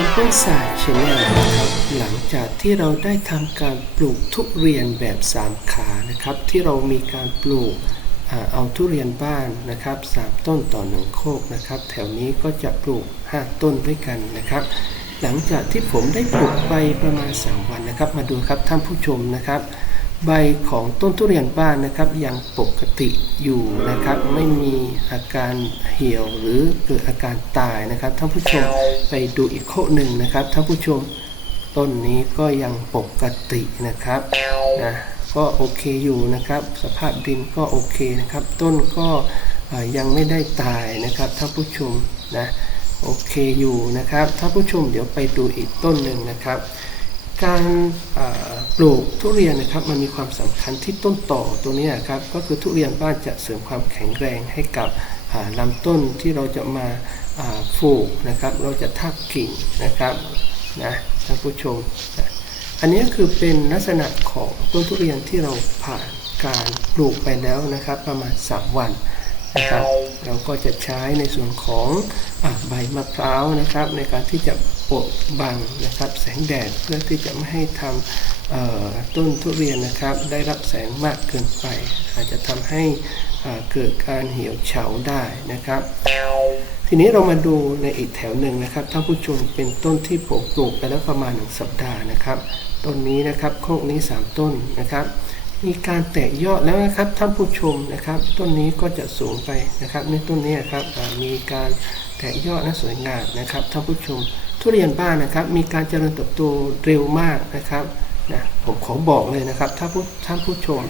กัมพูศาสตร์ชนแนลนะครับหลังจากที่เราได้ทำการปลูกทุเรียนแบบสามขานะครับ ที่เรามีการปลูกอเอาทุเรียนบ้านนะครับสามต้นต่อหนึ่งโคกนะครับ แถวนี้ก็จะปลูก 5 ต้นด้วยกันนะครับ หลังจากที่ผมได้ปลูกไปประมาณ 3 วันนะครับ มาดูครับท่านผู้ชมนะครับ ใบของต้นทุเรียนบ้านนะครับยังปกติอยู่นะครับ ไม่มีอาการเหี่ยวหรือเกิดอาการตายนะครับท่านผู้ชมไปดูอีกโคหนึ่งนะครับท่านผู้ชมต้นนี้ก็ยังปกตินะครับนะก็โอเคอยู่นะครับ สภาพดินก็โอเคนะครับ ต้นก็ยังไม่ได้ตายนะครับท่านผู้ชมนะโอเคอยู่นะครับท่านผู้ชมเดี๋ยวไปดูอีกต้นหนึ่งนะครับ การปลูกทุเรียนนะครับมันมีความสำคัญที่ต้นต่อตัวนี้นครับก็คือทุเรียนบ้านจะเสริมความแข็งแรงให้กับอ่าลำต้นที่เราจะมาปลูกนะครับ เราจะทับกิ่งนะครับนะท่านผู้ชม อันนี้คือเป็นลักษณะของต้นทุเรียนที่เราผ่านการปลูกไปแล้วนะครับ ประมาณ 3 วัน นะครับเราก็จะใช้ในส่วนของอใบมะพร้าวนะครับ ในการที่จะปกบังนะครับแสงแดดเพื่อที่จะไม่ให้ทำต้นทุเรียนนะครับ ได้รับแสงมากเกินไป อาจจะทำให้เกิดการเหี่ยวเฉาได้นะครับ ทีนี้เรามาดูในอีกแถวหนึ่งนะครับท่านผู้ชมเป็นต้นที่ผมปลูกไปแล้วประมาณหนึ่งสัปดาห์นะครับ ต้นนี้นะครับโคกนี้ 3 ต้นนะครับ มีการแตกยอดแล้วนะครับท่านผู้ชมนะครับ ต้นนี้ก็จะสูงไปนะครับในต้นนี้ครับมีการแตกยอดและสวยงามนะครับท่านผู้ชม ทุเรียนบ้านนะครับ มีการเจริญเติบโตเร็วมากนะครับนะผมขอบอกเลยนะครับถ้าผู้ท่านผู้ชม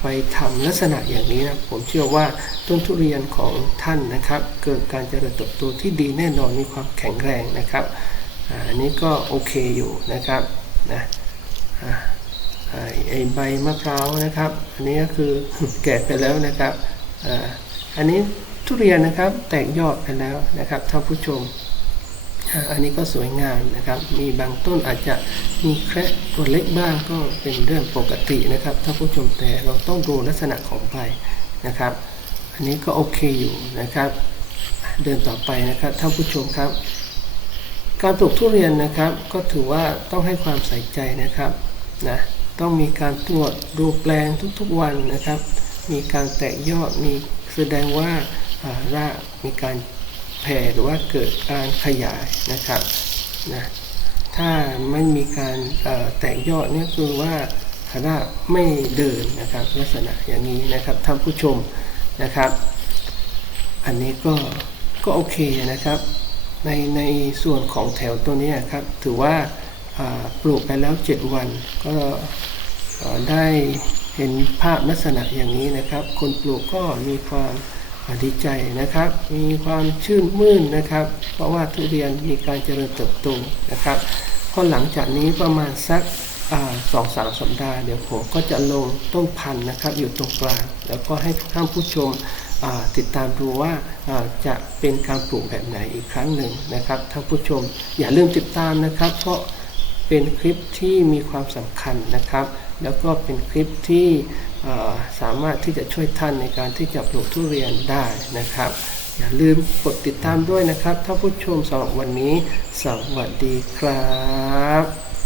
ไปทำลักษณะอย่างนี้นะผมเชื่อว่าต้นทุเรียนของท่านนะครับ เกิดการเจริญเติบโตที่ดีแน่นอนมีความแข็งแรงนะครับอันนี้ก็โอเคอยู่นะครับนะอ่า ไอใบมะพร้าวนะครับ อันนี้ก็คือแก่ไปแล้วนะครับอันนี้ทุเรียนนะครับแตกยอดไปแล้วนะครับท่านผู้ชม อันนี้ก็สวยงามนะครับ มีบางต้นอาจจะมีแคระตัวเล็กบ้างก็เป็นเรื่องปกตินะครับท่านผู้ชมแต่เราต้องดูลักษณะของใบนะครับ อันนี้ก็โอเคอยู่นะครับ เดินต่อไปนะครับท่านผู้ชมครับ การปลูกทุเรียนนะครับ ก็ถือว่าต้องให้ความใส่ใจนะครับนะ ต้องมีการตรวจดูแปลงทุกๆวันนะครับ มีการแตกยอดมีแสดงว่าารากมีการแผ่หรือว่าเกิดการขยายนะครับนะถ้าไม่มีการแตกยอดนี่คือว่ารากไม่เดินนะครับลักษณะอย่างนี้นะครับท่านผู้ชมนะครับ อันนี้ก็ก็โอเคนะครับ ในในส่วนของแถวตัวนี้ครับถือว่า ปลูกไปแล้ว 7 วัน ก็ได้เห็นภาพลักษณะอย่างนี้นะครับ คนปลูกก็มีความอดีใจนะครับ มีความชื่นมื่นนะครับ เพราะว่าทุเรียนมีการเจริญเติบโตนะครับพอหลังจากนี้ประมาณสักสองสามสัปดาห์เดี๋ยวผมก็จะลงต้นพันธุ์นะครับ อยู่ตรงกลาง แล้วก็ให้ท่านผู้ชมติดตามดูว่าอ่าจะเป็นการปลูกแบบไหนอีกครั้งหนึ่งนะครับท่านผู้ชมอย่าลืมติดตามนะครับ เพราะ เป็นคลิปที่มีความสำคัญนะครับ แล้วก็เป็นคลิปที่สามารถที่จะช่วยท่านในการที่จะปลูกทุเรียนได้นะครับ อย่าลืมกดติดตามด้วยนะครับท่านผู้ชมสำหรับวันนี้ สวัสดีครับ